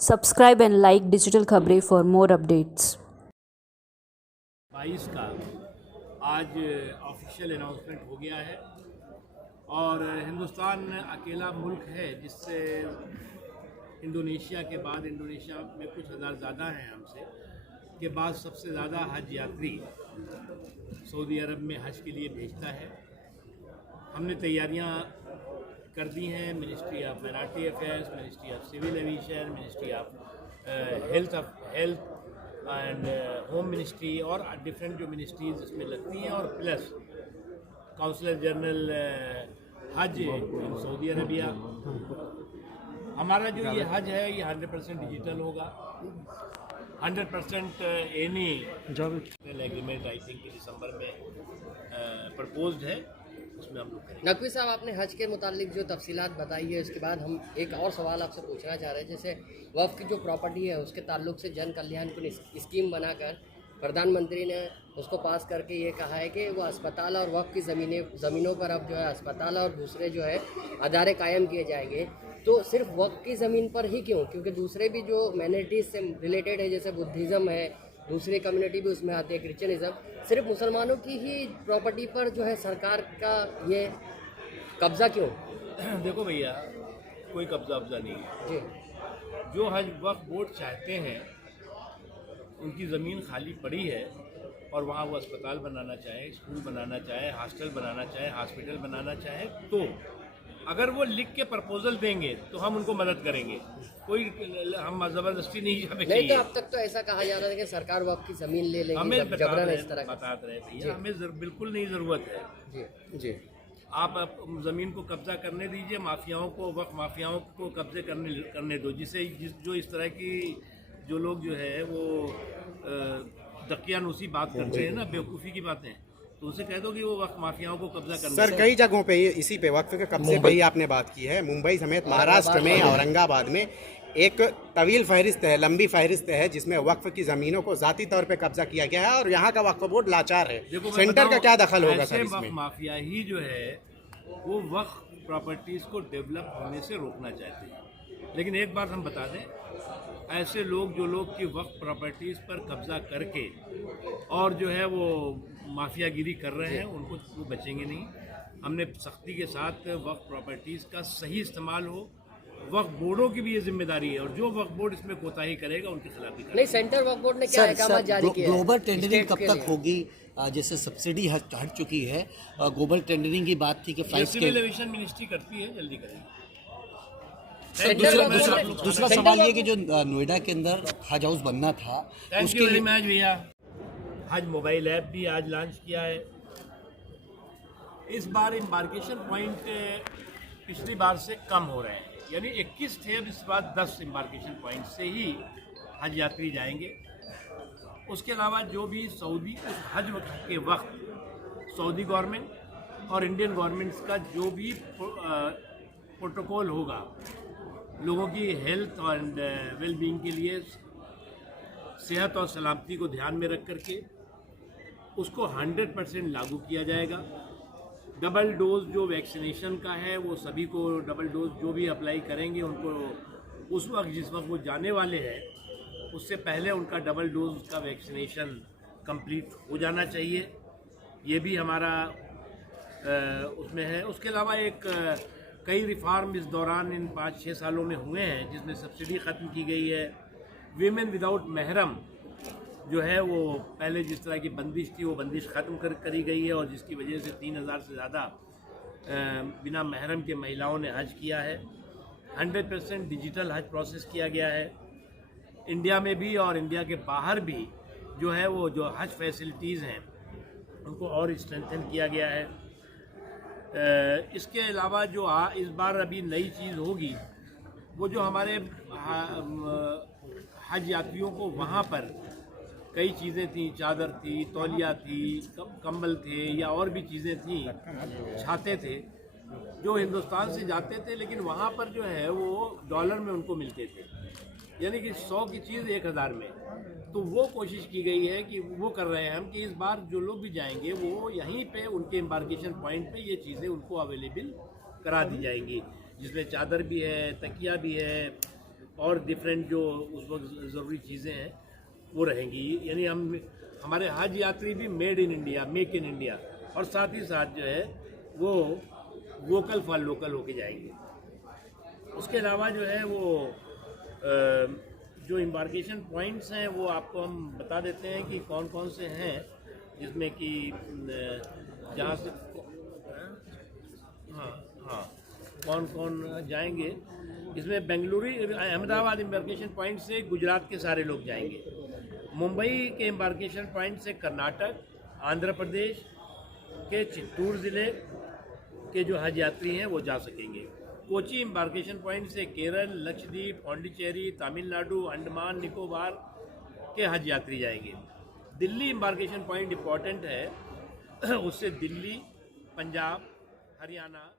Subscribe and like Digital खबरें for more updates. 22 का आज ऑफिशियल अनाउंसमेंट हो गया है और हिंदुस्तान अकेला मुल्क है जिससे इंडोनेशिया के बाद, इंडोनेशिया में कुछ हज़ार ज़्यादा हैं हमसे, के बाद सबसे ज़्यादा हज यात्री सऊदी अरब में हज के लिए भेजता है। हमने तैयारियां कर दी हैं। Ministry of minority affairs, ministry of civil aviation, ministry of health and home ministry और डिफरेंट जो मिनिस्ट्रीज इसमें लगती हैं, और प्लस काउंसलर जनरल हज इन सऊदी अरबिया। हमारा जो ये हज है ये 100% डिजिटल होगा, 100% एनी एग्रीमेंट आई थिंक दिसंबर में प्रपोज्ड है, उसमें हम लोग करेंगे। नकवी साहब, आपने हज के मुतालिक जो तफसीलात बताई है, उसके बाद हम एक और सवाल आपसे पूछना चाह रहे हैं। जैसे वक्फ की जो प्रॉपर्टी है उसके ताल्लुक से जन कल्याण की स्कीम बनाकर प्रधानमंत्री ने उसको पास करके ये कहा है कि वो अस्पताल और वक्फ की ज़मीनों पर अब जो है अस्पताल और दूसरे जो है अदारे कायम किए जाएंगे। तो सिर्फ वक्फ की ज़मीन पर ही क्यों? क्योंकि दूसरे भी जो माइनॉरिटीज़ से रिलेटेड है, जैसे बुद्धिज़्म है, दूसरी कम्युनिटी भी उसमें आती है, क्रिश्चियनिज़्म, सिर्फ मुसलमानों की ही प्रॉपर्टी पर जो है सरकार का ये कब्ज़ा क्यों? देखो भैया, कोई कब्जा नहीं है जी। जो हज वक्फ बोर्ड चाहते हैं, उनकी ज़मीन खाली पड़ी है और वहाँ वो अस्पताल बनाना चाहे, स्कूल बनाना चाहे, हॉस्टल बनाना चाहे, हॉस्पिटल बनाना चाहे, तो अगर वो लिख के प्रपोजल देंगे तो हम उनको मदद करेंगे। कोई हम ज़बरदस्ती नहीं नहीं, तो अब तक तो ऐसा कहा जा रहा है कि सरकार वक्फ की ज़मीन ले लेगी, हमें जबरन इस तरह बता रहे भैया, हमें बिल्कुल नहीं ज़रूरत है। जी जी। आप ज़मीन को कब्जा करने दीजिए, माफियाओं को, वक्फ माफियाओं को कब्जे करने दो, जिससे जो इस तरह की जो लोग जो है वो दकियानूसी बात करते हैं ना, बेवकूफ़ी की बातें, तो उसे कह दो कि वो वक्फ माफियाओं को कब्जा करने। सर, कई जगहों पे इसी पे वक्फ के कब्जे पे ही आपने बात की है। मुंबई समेत महाराष्ट्र में, औरंगाबाद में एक तवील फहरिस्त है, लंबी फहरिस्त है, जिसमें वक्फ की ज़मीनों को ज़ाती तौर पे कब्जा किया गया है और यहाँ का वक्फ बोर्ड लाचार है। सेंटर का क्या दखल होगा सर इसमें? वक्फ माफिया ही जो है वो वक्फ प्रॉपर्टीज़ को डेवलप होने से रोकना चाहते हैं। लेकिन एक बात हम बता दें, ऐसे लोग जो लोग की वक्फ प्रॉपर्टीज़ पर कब्जा करके और जो है वो माफियागिरी कर रहे हैं, उनको वो बचेंगे नहीं। हमने सख्ती के साथ वक्फ प्रॉपर्टीज़ का सही इस्तेमाल हो, वक्फ बोर्डों की भी ये जिम्मेदारी है, और जो वक्फ बोर्ड इसमें कोताही करेगा उनके खिलाफ भी नहीं। सेंट्रल वक्फ बोर्ड ने क्या अहकाम जारी किया? ग्लोबल टेंडरिंग कब तक होगी? जैसे सब्सिडी हट चुकी है, ग्लोबल टेंडरिंग की बात थी कि फ्लाइट्स सिविल एविएशन मिनिस्ट्री करती है, जल्दी करेगी। दूसरा सवाल ये कि जो नोएडा के अंदर हज हाउस बनना था, उसके लिए मैच भैया हज मोबाइल ऐप भी आज लॉन्च किया है। इस बार एम्बार्केशन पॉइंट पिछली बार से कम हो रहे हैं, यानी 21 थे, अब इस बार 10 एम्बार्केशन पॉइंट से ही हज यात्री जाएंगे। उसके अलावा जो भी सऊदी हज के वक्त सऊदी गवर्नमेंट और इंडियन गवर्नमेंट्स का जो भी प्रोटोकॉल होगा लोगों की हेल्थ एंड वेलबींग के लिए, सेहत और सलामती को ध्यान में रख करके उसको 100% लागू किया जाएगा। डबल डोज जो वैक्सीनेशन का है वो सभी को, डबल डोज जो भी अप्लाई करेंगे उनको उस वक्त जिस वक्त वो जाने वाले हैं उससे पहले उनका डबल डोज का वैक्सीनेशन कंप्लीट हो जाना चाहिए। ये भी हमारा उसमें है। उसके अलावा कई रिफॉर्म इस दौरान इन 5-6 सालों में हुए हैं, जिसमें सब्सिडी ख़त्म की गई है। वीमेन विदाउट महरम जो है वो पहले जिस तरह की बंदिश थी वो बंदिश ख़त्म करी गई है, और जिसकी वजह से 3000 से ज़्यादा बिना महरम के महिलाओं ने हज किया है। 100% डिजिटल हज प्रोसेस किया गया है। इंडिया में भी और इंडिया के बाहर भी जो है वो जो हज फैसिलिटीज़ हैं उनको और स्ट्रेंथन किया गया है। इसके अलावा जो इस बार अभी नई चीज़ होगी वो जो हमारे हज यात्रियों को वहाँ पर कई चीज़ें थी, चादर थी, तौलिया थी, कंबल थे या और भी चीज़ें थी, छाते थे, जो हिंदुस्तान से जाते थे लेकिन वहाँ पर जो है वो डॉलर में उनको मिलते थे, यानी कि 100 की चीज़ 1000 में। तो वो कोशिश की गई है कि वो कर रहे हैं हम कि इस बार जो लोग भी जाएंगे वो यहीं पे उनके एम्बार्केशन पॉइंट पे ये चीज़ें उनको अवेलेबल करा दी जाएंगी, जिसमें चादर भी है, तकिया भी है और डिफरेंट जो उस वक्त ज़रूरी चीज़ें हैं वो रहेंगी। यानी हमारे हज यात्री भी made in India, make in India, और साथ ही साथ जो है वो वोकल फॉर लोकल होके जाएंगे। उसके अलावा जो है वो जो एम्बार्केशन पॉइंट्स हैं वो आपको हम बता देते हैं कि कौन कौन से हैं, जिसमें कि जहाँ से हाँ कौन कौन जाएंगे। इसमें बेंगलुरु अहमदाबाद एम्बार्केशन पॉइंट से गुजरात के सारे लोग जाएंगे। मुंबई के एम्बार्केशन पॉइंट से कर्नाटक, आंध्र प्रदेश के चित्तूर ज़िले के जो हज यात्री हैं वो जा सकेंगे। कोची एम्बार्केशन पॉइंट से केरल, लक्षद्वीप, पौंडीचेरी, तमिलनाडु, अंडमान निकोबार के हज यात्री जाएंगे। दिल्ली एम्बार्केशन पॉइंट इम्पॉर्टेंट है, उससे दिल्ली, पंजाब, हरियाणा